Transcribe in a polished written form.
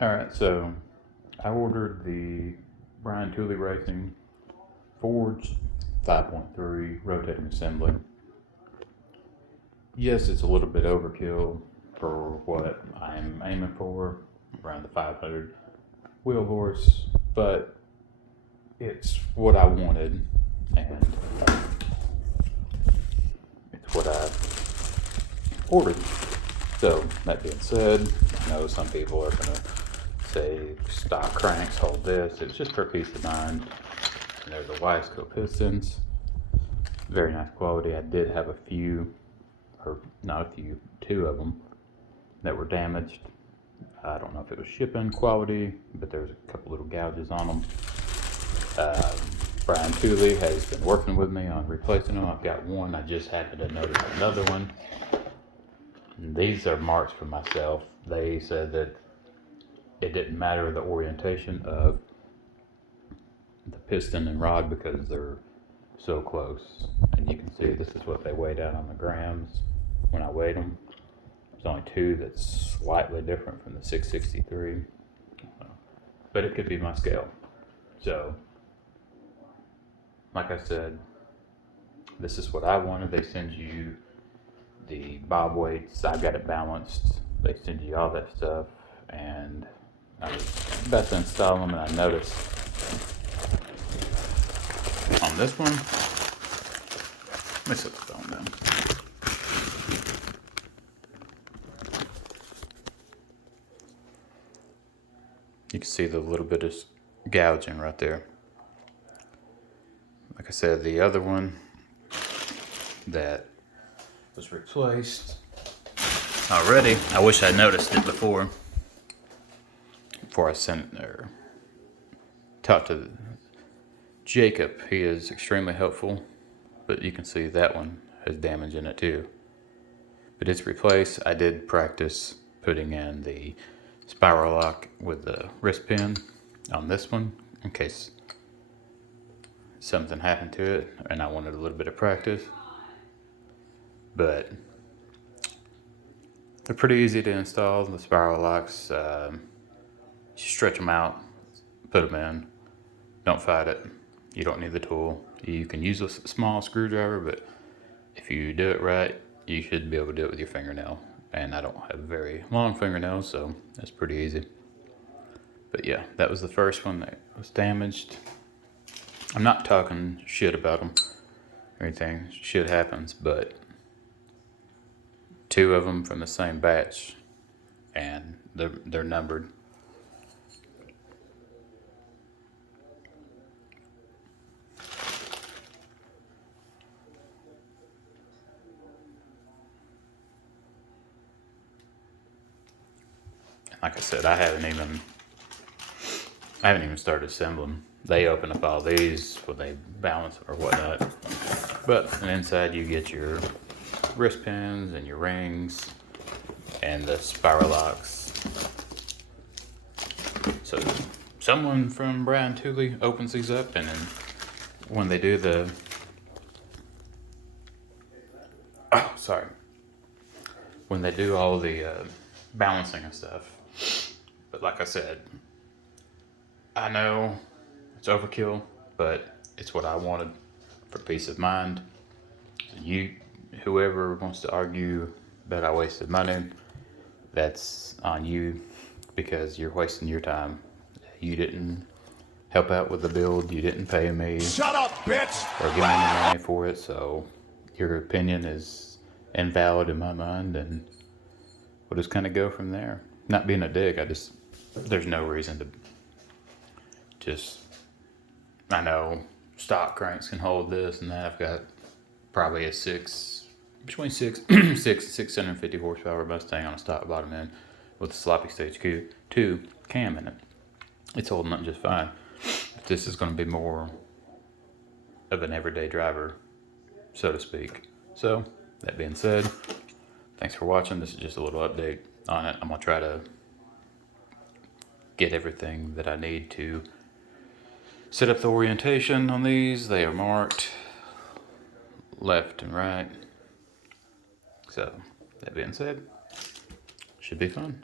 Alright, so I ordered the Tooley Racing forged 5.3 rotating assembly. Yes, it's a little bit overkill for what I'm aiming for, around the 500 wheel horse, but it's what I wanted, and it's what I ordered. So, that being said, I know some people are going to say stock cranks hold this. It's just for peace of mind. And they're the Wiseco pistons. Very nice quality. I did have a few, or not a few, two of them that were damaged. I don't know if it was shipping quality, but there's a couple little gouges on them. Brian Tooley has been working with me on replacing them. I've got one. I just happened to notice another one. And these are marks for myself. They said that it didn't matter the orientation of the piston and rod because they're so close. And you can see this is what they weighed out on the grams when I weighed them. There's only two that's slightly different from the 663, but it could be my scale. So, like I said, this is what I wanted. They send you the bob weights. I've got it balanced. They send you all that stuff, and I was about to install them, and I noticed on this one, let me set the phone down. You can see the little bit of gouging right there. Like I said, the other one that was replaced already, I wish I noticed it before I sent or talked to Jacob. He is extremely helpful, but you can see that one has damage in it too. But it's replaced. I did practice putting in the spiral lock with the wrist pin on this one in case something happened to it and I wanted a little bit of practice. But they're pretty easy to install, the spiral locks. You stretch them out, put them in, don't fight it. You don't need the tool. You can use a small screwdriver, but if you do it right, you should be able to do it with your fingernail. And I don't have very long fingernails, so that's pretty easy. But yeah, that was the first one that was damaged. I'm not talking shit about them or anything. Shit happens, but two of them from the same batch, and they're numbered. Like I said, I haven't even started assembling. They open up all these when they balance or whatnot. But inside you get your wrist pins and your rings and the spiral locks. So someone from Brian Tooley opens these up, and then when they do when they do all the balancing and stuff. But like I said, I know it's overkill, but it's what I wanted for peace of mind. Whoever wants to argue that I wasted money, that's on you, because you're wasting your time. You didn't help out with the build. You didn't pay me. Shut up, bitch! Or give me any money for it, so your opinion is invalid in my mind, and we'll just kind of go from there. Not being a dick, there's no reason to I know stock cranks can hold this and that. I've got probably a 650 horsepower Mustang on a stock bottom end with a sloppy stage 2 cam in it. It's holding up just fine. But this is going to be more of an everyday driver, so to speak. So, that being said, thanks for watching. This is just a little update on it. I'm going to try to get everything that I need to set up the orientation on these. They are marked left and right. So, that being said, should be fun.